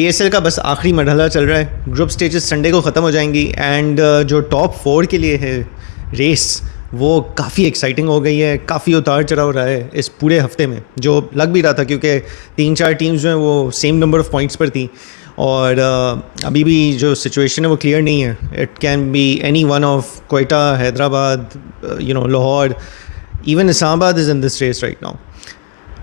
PSL का बस आखिरी मरहला चल रहा है, ग्रुप स्टेजेस संडे को ख़त्म हो जाएंगी एंड जो टॉप 4 के लिए है रेस वो काफ़ी एक्साइटिंग हो गई है। काफ़ी उतार चढ़ाव रहा है इस पूरे हफ्ते में, जो लग भी रहा था क्योंकि 3-4 टीम्स जो हैं वो सेम नंबर ऑफ़ पॉइंट्स पर थी और अभी भी जो सिचुएशन है वो क्लियर नहीं है। It can be any one of Quetta, Hyderabad, Lahore, even Islamabad is in this race right now.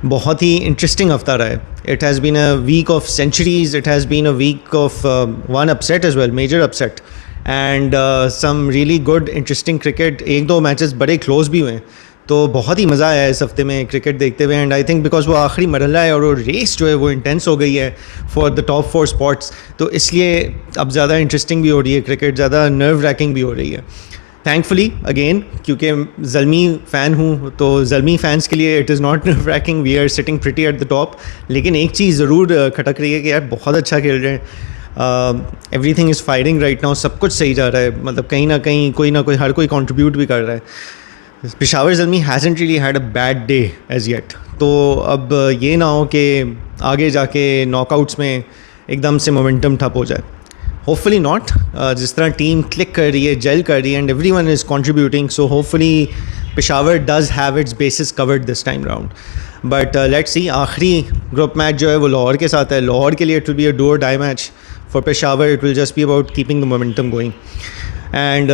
बहुत ही इंटरेस्टिंग हफ्ता रहा है। It has been a week of centuries, it has been a week of one upset as well, major upset, and some really good interesting cricket. 1-2 matches बड़े close भी हुए हैं, तो बहुत ही मज़ा आया इस हफ्ते में क्रिकेट देखते हुए। एंड आई थिंक बिकॉज वो आखिरी मरहला है और वो रेस जो है वो इंटेंस हो गई है फॉर द टॉप 4 स्पॉट्स, तो इसलिए अब ज़्यादा इंटरेस्टिंग भी हो रही है क्रिकेट, ज़्यादा नर्व रैकिंग भी हो रही है। थैंकफुली अगेन, क्योंकि ज़ल्मी फ़ैन हूँ तो ज़ल्मी फ़ैन्स के लिए it is not nerve racking, we are sitting pretty at the top. लेकिन एक चीज़ ज़रूर खटक रही है कि यार बहुत अच्छा खेल रहे हैं, everything is firing right now, सब कुछ सही जा रहा है, मतलब कहीं ना कहीं कोई ना कोई हर कोई कंट्रीब्यूट भी कर रहा है। Peshawar Zalmi hasn't really had a bad day as yet, तो अब ये ना हो कि आगे जाके नॉकआउट्स में एकदम से मोमेंटम ठप हो जाए। होपफुली नॉट, जिस तरह टीम क्लिक कर रही है, जेल कर रही है and every one is contributing, so hopefully Peshawar does have it's basis covered this time round. But let's सी, आखिरी ग्रुप मैच जो है वो लाहौर के साथ है। लाहौर के लिए it will be a do or die match, for Peshawar it will just be about keeping the momentum going. And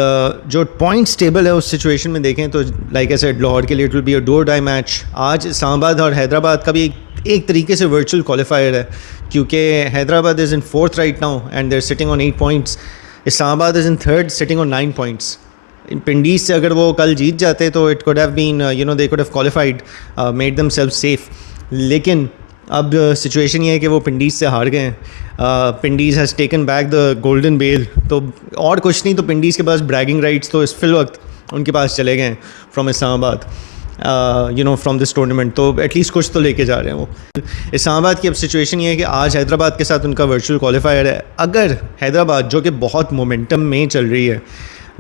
जो पॉइंट्स टेबल है उस सिचुएशन में देखें तो लाइक आई सेड, लाहौर के लिए it will be a do or die match. आज इस्लामाबाद और हैदराबाद का भी एक तरीके से वर्चुअल क्वालिफायर है, क्योंकि Hyderabad is in 4th right now and they're sitting on 8 points, Islamabad is in 3rd sitting on 9 points. इन पिंडीज से अगर वो कल जीत जाते तो it could have been they could have qualified, made them self safe. लेकिन अब सिचुएशन ये है कि वो पिंडीज से हार गए हैं। Pindiz has taken back the golden bail, तो और कुछ नहीं तो पिंडीज़ के पास ब्रैगिंग राइट्स तो इस फिल वक्त उनके पास चले गए हैं from Islamabad, from this tournament, तो एटलीस्ट कुछ तो लेके जा रहे हैं वो। इस्लामाबाद की अब सिचुएशन ये है कि आज हैदराबाद के साथ उनका वर्चुअल क्वालिफायर है। अगर हैदराबाद, जो कि बहुत मोमेंटम में चल रही है,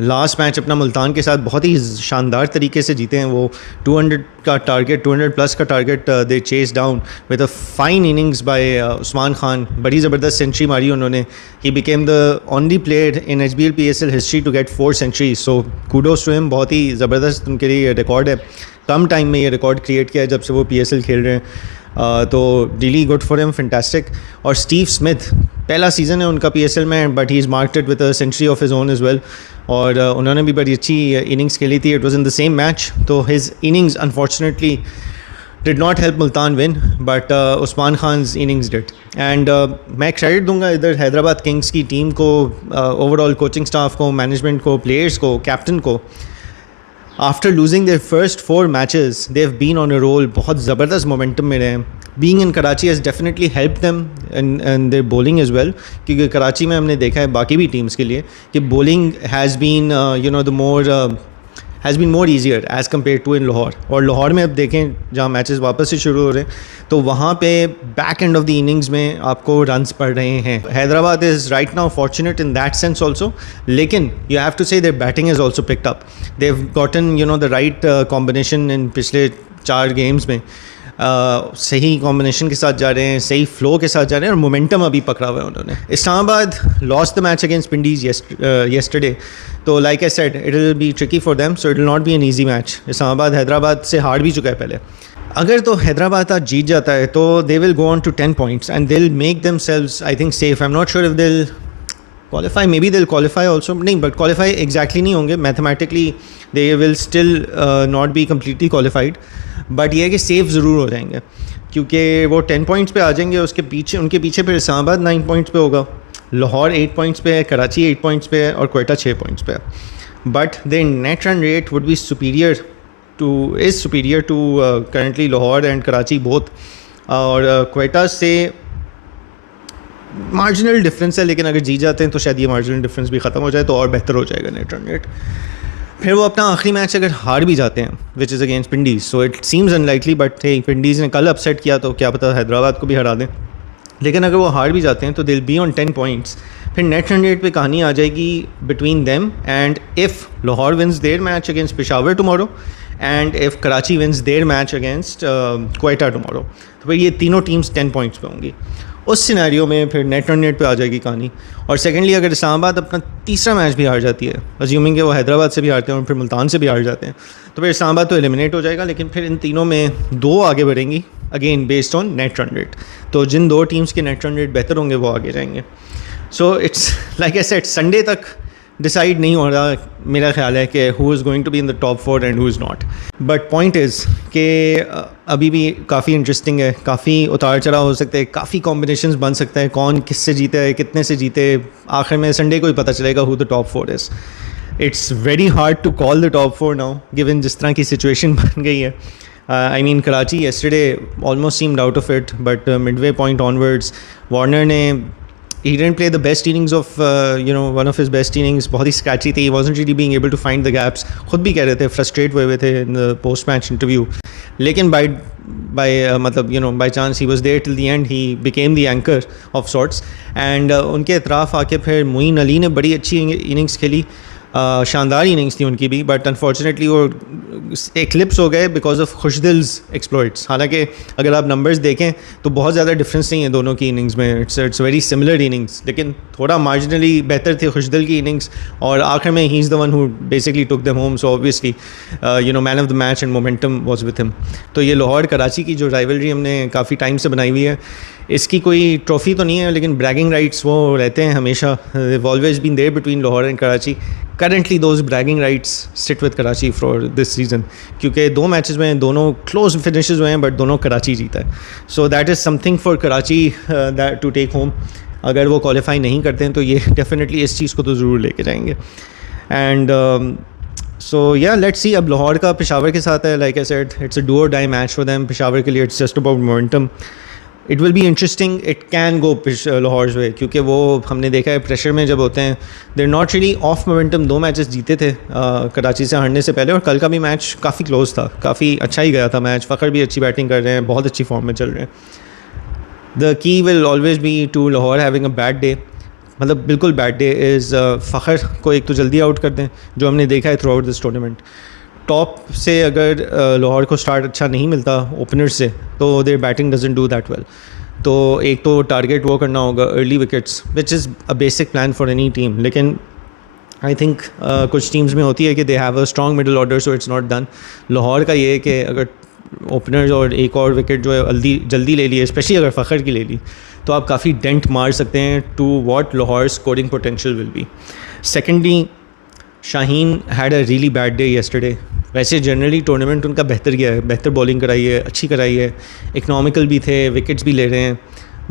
लास्ट मैच अपना मुल्तान के साथ बहुत ही शानदार तरीके से जीते हैं, वो 200 का टारगेट, 200 प्लस का टारगेट दे chase down with a fine innings by Usman Khan. बड़ी ज़बरदस्त सेंचुरी मारी उन्होंने। He became the only player in HBL PSL history to get 4 centuries, so kudos to him. बहुत ही ज़बरदस्त उनके लिए रिकॉर्ड है, कम टाइम में ये रिकॉर्ड क्रिएट किया है जब से वो PSL खेल रहे हैं, तो really good for him, fantastic. और स्टीव स्मिथ, पहला सीज़न है उनका PSL में, but he is marked with a century of his own as well, और उन्होंने भी बड़ी अच्छी इनिंग्स खेली थी। It was in the same match, तो his innings unfortunately did not help Multan win, but Usman Khan's innings did. And मैं क्रेडिट दूंगा इधर हैदराबाद किंग्स की टीम को, ओवरऑल कोचिंग स्टाफ को, मैनेजमेंट को, प्लेयर्स को, कैप्टन को। After losing their first 4 matches they have been on a roll, बहुत ज़बरदस्त मोमेंटम में रहे। Being in Karachi has definitely help them and their bowling as well, क्योंकि कराची में हमने देखा है बाकी भी टीम्स के लिए कि bowling has been has been more easier as compare to in Lahore. और लाहौर में अब देखें जहाँ मैचेस वापस से शुरू हो रहे हैं, तो वहाँ पे back end of the innings में आपको रन्स पड़ रहे हैं। Hyderabad is right now fortunate in that sense also, लेकिन you have to say their batting is also picked up. They have gotten the right combination in पिछले 4 games में, सही combination के साथ जा रहे हैं, सही फ्लो के साथ जा रहे हैं, और मोमेंटम अभी पकड़ा हुआ है उन्होंने। Islamabad lost the match against Pindiz yesterday, तो like I said it will be tricky for them, so it will not be an easy match. Islamabad Hyderabad से हार भी चुका है पहले। अगर तो हैदराबाद आज जीत जाता है तो they will go on to 10 points and they will make themselves I think safe. I am not sure if they will qualify, maybe they will qualify also, नहीं बट क्वालिफाई एग्जैक्टली नहीं होंगे, mathematically they will still not be completely qualified, but ये है कि safe ज़रूर हो जाएंगे, क्योंकि वो 10 पॉइंट्स पे आ जाएंगे। उसके पीछे उनके पीछे फिर इस्लामाबाद 9 पॉइंट्स पे होगा, लाहौर 8 पॉइंट्स पे है, कराची 8 पॉइंट्स पे है और कोयटा 6 पॉइंट्स पे है। But their net run rate would be superior to currently Lahore and Karachi both, और कोयटा से मार्जिनल डिफरेंस है, लेकिन अगर जीत जाते हैं तो शायद ये मार्जिनल डिफरेंस भी ख़त्म हो जाए तो और बेहतर हो जाएगा नेट रन रेट। फिर वो अपना आखिरी मैच अगर हार भी जाते हैं which is against Pindiz, so it seems unlikely, but hey Pindiz ने कल अपसेट किया तो क्या पता हैदराबाद को भी हरा दें। लेकिन अगर वो हार भी जाते हैं तो they will be on 10 points. फिर नेट रन रेट पे कहानी आ जाएगी between them, and if Lahore wins their match against Peshawar tomorrow and if Karachi wins their match against Quetta tomorrow, तो फिर ये तीनों टीम्स 10 पॉइंट्स पे होंगी। उस सिनेरियो में फिर नेट रन रेट पे आ जाएगी कहानी। और सेकेंडली अगर इस्लामाबाद अपना तीसरा मैच भी हार जाती है, अज्यूमिंग कि वो हैदराबाद से भी हारते हैं और फिर मुल्तान से भी हार जाते हैं, तो फिर इस्लामाबाद तो एलिमिनेट हो जाएगा, लेकिन फिर इन तीनों में दो आगे बढ़ेंगी again based on net run rate. तो जिन दो टीम्स के नेट रन रेट बेहतर होंगे वो आगे जाएंगे। So it's like I said, Sunday तक डिसाइड नहीं हो रहा मेरा ख्याल है कि who is going to be in the top 4 and who is not. But point is कि अभी भी काफ़ी इंटरेस्टिंग है, काफ़ी उतार चढ़ाव हो सकते हैं, काफ़ी कॉम्बिनेशंस बन सकते हैं, कौन किससे जीते है, कितने से जीते, आखिर में संडे को ही पता चलेगा who the top 4 is. It's very hard to call the top 4 now given जिस तरह की सिचुएशन बन गई है। I mean, Karachi yesterday almost seemed out of it, but midway point onwards, Warner ne he didn't play the best innings of one of his best innings. बहुत ही scratchy थी, he wasn't really being able to find the gaps. खुद भी कह रहे थे, frustrate हुए थे in the post match interview. लेकिन मतलब by chance he was there till the end. He became the anchor of sorts. And उनके इतराफ़ आके फिर मोइन अली ने बड़ी अच्छी innings खेली, शानदार इनिंग्स थी उनकी भी, बट अनफॉर्चुनेटली वो एक्लिप्स हो गए बिकॉज ऑफ खुशदिल्स एक्सप्लॉइट्स। हालांकि अगर आप नंबर्स देखें तो बहुत ज़्यादा डिफरेंस नहीं है दोनों की इनिंग्स में, इट्स वेरी सिमिलर इनिंग्स, लेकिन थोड़ा मार्जिनली बेहतर थी खुशदिल की इनिंग्स, और आखिर में he is the one who basically took them home, so obviously man of the match and momentum was with him. तो ये लाहौर कराची की जो राइवलरी हमने काफ़ी टाइम से बनाई हुई है, इसकी कोई ट्रॉफ़ी तो नहीं है, लेकिन ब्रैगिंग राइट्स वो रहते हैं हमेशा, always been there between Lahore and Karachi. Currently those bragging rights sit with Karachi for this season, क्योंकि दो मैचेस में दोनों क्लोज फिनिशेस हुए हैं, बट दोनों कराची जीता है। So that is something for Karachi that to take home. अगर वो क्वालिफाई नहीं करते हैं तो ये डेफिनेटली इस चीज़ को तो ज़रूर लेके जाएंगे। एंड सो या लेट्स सी, अब लाहौर का पेशावर के साथ है, like I said it's a do or die match for them. Peshawar के लिए it's just about momentum. It will be interesting, it can go Lahore's way, क्योंकि वो हमने देखा है प्रेशर में जब होते हैं देर नॉट रियली ऑफ मोमेंटम। दो मैचेस जीते थे कराची से हारने से पहले, और कल का भी मैच काफ़ी क्लोज था, काफ़ी अच्छा ही गया था मैच। फ़खर भी अच्छी बैटिंग कर रहे हैं, बहुत अच्छी फॉर्म में चल रहे हैं। The key will always be to Lahore having a bad day, मतलब बिल्कुल बैड डे इज़ फ़खर को एक तो जल्दी आउट कर दें, जो हमने देखा है through out this tournament. Top से अगर लाहौर को स्टार्ट अच्छा नहीं मिलता ओपनर से, तो there batting doesn't do that well. तो एक तो टारगेट वो करना होगा early wickets, which is a basic plan for any team, लेकिन आई थिंक कुछ टीम्स में होती है कि they have a strong middle order, so it's not done. Lahore का ये है कि अगर ओपनर्स और एक और विकेट जो है जल्दी ले लिए, स्पेशली अगर फ़खर की ले ली, तो आप काफ़ी डेंट मार सकते हैं to what Lahore scoring potential will be. Secondly, Shaheen had a really bad day yesterday. वैसे जनरली टूर्नामेंट उनका बेहतर गया है, बेहतर बॉलिंग कराई है, अच्छी कराई है, इकनॉमिकल भी थे, विकेट्स भी ले रहे हैं,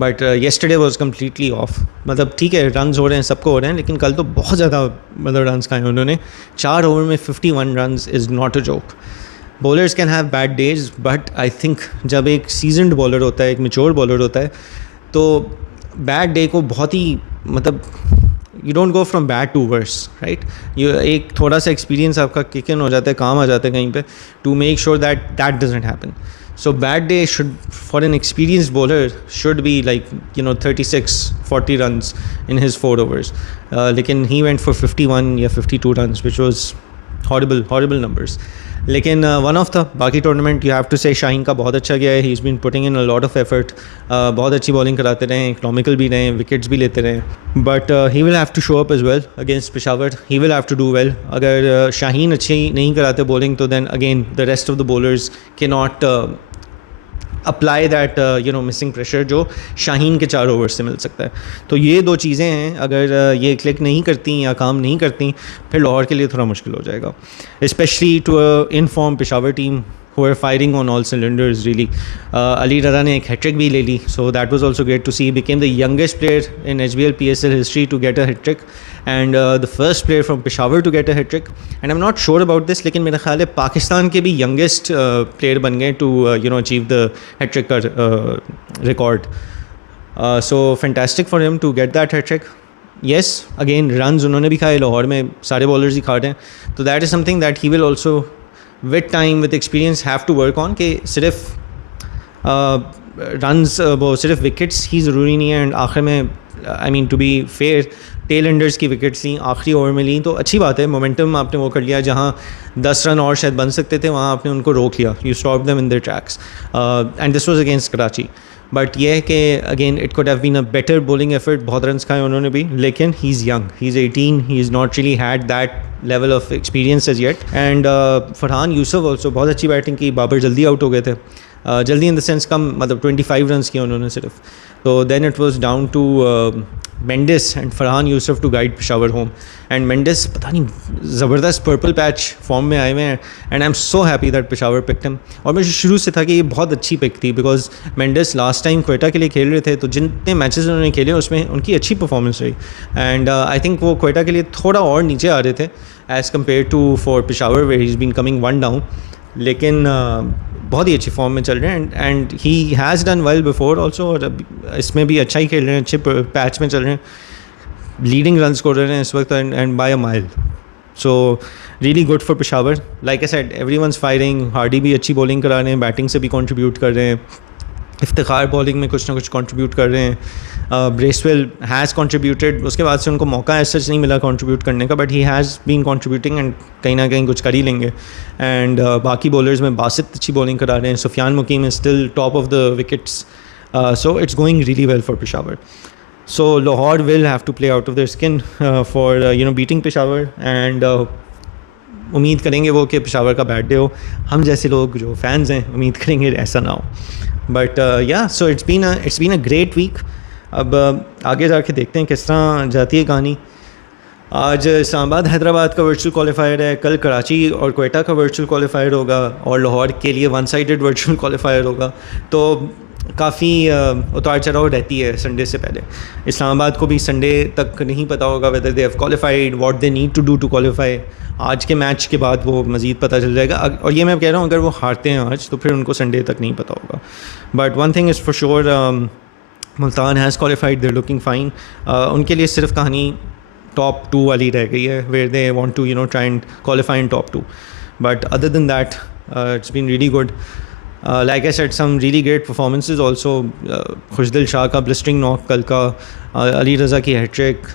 but yesterday was completely of. मतलब ठीक है रन्स हो रहे हैं, सबको हो रहे हैं, लेकिन कल तो बहुत ज़्यादा मतलब रन्स खाए उन्होंने। 4 ओवर में 51 runs is not a joke. Bowlers can have bad days, but I think जब एक सीजनड बॉलर होता है, एक मैच्योर बॉलर होता है, तो बैड डे को बहुत ही मतलब you don't go from bad to worse, right. ये एक थोड़ा सा एक्सपीरियंस आपका किक इन हो जाता है, काम आ जाता है कहीं पे, to make sure that that doesn't happen. So bad day should for an experienced bowler should be like 36-40 runs in his 4 overs, लेकिन ही वेंट फॉर 51 या 52 runs, which was horrible numbers. लेकिन वन ऑफ द बाकी tournament you have to say Shaheen का बहुत अच्छा गया है। He is been putting in a lot of effort, बहुत अच्छी बॉलिंग कराते रहे, इकनॉमिकल भी रहे, विकेट्स भी लेते रहे, but he will have to show up as well against Peshawar. He will have to do well. अगर शाहीन अच्छी नहीं कराते बॉलिंग, तो then again the rest of the bowlers can not apply that missing pressure जो शाहीन के 4 ओवर से मिल सकता है। तो ये दो चीज़ें हैं, अगर ये क्लिक नहीं करती या काम नहीं करती, फिर लाहौर के लिए थोड़ा मुश्किल हो जाएगा, especially to in form Peshawar team who are firing on all cylinders really. Ali Rada ne ek hat-trick bhi le li, so that was also great to see. He became the youngest player in HBL PSL history to get a hat-trick, and the first player from Peshawar to get a hat-trick. And I'm not sure about this, लेकिन मेरा ख्याल है पाकिस्तान के भी youngest player बन गए to achieve the hat-trick record. So fantastic for him to get that hat-trick. Yes, again runs उन्होंने भी खाए, लाहौर में सारे bowlers ही खा रहे हैं, तो that is something that he will also with time with experience have to work on, कि सिर्फ रन्स वो सिर्फ विकेट्स ही ज़रूरी नहीं है। एंड आखिर में I mean to be fair, tail enders की विकेट्स ली, आखिरी ओवर में ली, तो अच्छी बात है, मोमेंटम आपने वो कर लिया, जहाँ 10 रन और शायद बन सकते थे वहाँ आपने उनको रोक लिया, you stop them in their tracks and this was against Karachi. But यह है कि again it could have been a better bowling effort, बहुत रन खाए उन्होंने भी, लेकिन he is young, he is 18, he is not really had that level of experience as yet. And Farhan Yusuf also बहुत अच्छी बैटिंग की, बाबर जल्दी आउट हो गए थे, जल्दी इन द सेंस कम, मतलब 25 रन किए उन्होंने सिर्फ, तो then it was down to Mendis and Farhan Yusuf to guide Peshawar home. And Mendis पता नहीं ज़बरदस्त पर्पल पैच फॉर्म में आए हुए हैं, and I am so happy that Peshawar picked him. और मुझे शुरू से था कि ये बहुत अच्छी पिक थी, because Mendis last time Quetta के लिए खेल रहे थे, तो जितने मैचेस उन्होंने खेले उसमें उनकी अच्छी परफॉर्मेंस रही, एंड आई थिंक वो क्वेटा के लिए थोड़ा और नीचे आ रहे थे as compare to for Peshawar where he is been coming one down, लेकिन बहुत ही अच्छी फॉर्म में चल रहे हैं, and he has done well before also, और इसमें भी अच्छा ही खेल रहे हैं, अच्छे पैच में चल रहे हैं, लीडिंग रन स्कोर रहे हैं इस वक्त and by a mile, so really good for Peshawar. Like I said, everyone's firing, Hardie भी अच्छी बॉलिंग करा रहे हैं, बैटिंग से भी कंट्रीब्यूट कर रहे हैं, इफ्तिखार बॉलिंग में कुछ ना कुछ कंट्रीब्यूट कर रहे हैं, ब्रेसवेल हैज़ कंट्रीब्यूटेड, उसके बाद से उनको मौका ऐसा नहीं मिला कंट्रीब्यूट करने का, but he has been contributing and कहीं ना कहीं कुछ कर ही लेंगे। एंड बाकी बॉलर्स में बासित अच्छी बॉलिंग करा रहे हैं, Sufiyan Muqeem is still top of the wickets, so it's going really well for Peshawar. So Lahore will have to play out of their skin for beating Peshawar, and उम्मीद करेंगे वो कि पेशावर का बैड डे हो, हम जैसे लोग जो फैंस हैं उम्मीद करेंगे ऐसा ना हो, but yeah so it's been a great week. अब आगे जाके देखते हैं किस तरह जाती है कहानी। आज इस्लामाबाद हैदराबाद का वर्चुअल क्वालिफायर है, कल कराची और क्वेटा का वर्चुअल क्वालिफायर होगा, और लाहौर के लिए वन साइडेड वर्चुअल क्वालिफायर होगा, तो काफ़ी उतार चढ़ाव रहती है संडे से पहले। इस्लामाबाद को भी संडे तक नहीं पता होगा whether they have qualified, what they need to do to qualify. आज के मैच के बाद वो मज़ीद पता चल जाएगा, और ये मैं कह रहा हूँ अगर वो हारते हैं आज तो फिर उनको संडे तक नहीं पता होगा। But one thing is for sure, Multan has qualified, they are looking fine. उनके लिए सिर्फ कहानी टॉप 2 वाली रह गई है, where they want to try and qualify in top 2, but other than that it's been really good. Like I said, some really great performances also. Khushdil Shah का blistering knock कल का, अली रज़ा की हैट्रिक,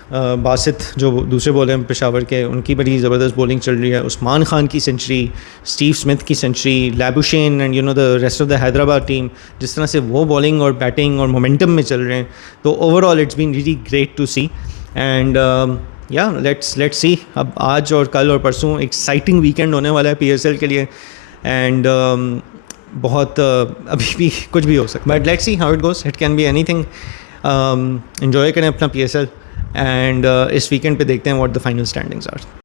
बासित जो दूसरे बॉलर हैं पेशावर के, उनकी बड़ी ज़बरदस्त बॉलिंग चल रही है, उस्मान खान की सेंचुरी, स्टीव स्मिथ की century, Labuschagne and the rest of the Hyderabad team, जिस तरह से वो बॉलिंग और बैटिंग और मोमेंटम में चल रहे हैं, तो overall it's been really great to see. And yeah let's see, अब आज और कल और परसों एक्साइटिंग वीकेंड होने वाला है PSL के लिए, एंड बहुत अभी भी कुछ भी हो सकता है, but let's see how it goes, it can be anything. Enjoy करें अपना PSL, एंड इस वीकेंड पे देखते हैं what the final standings are.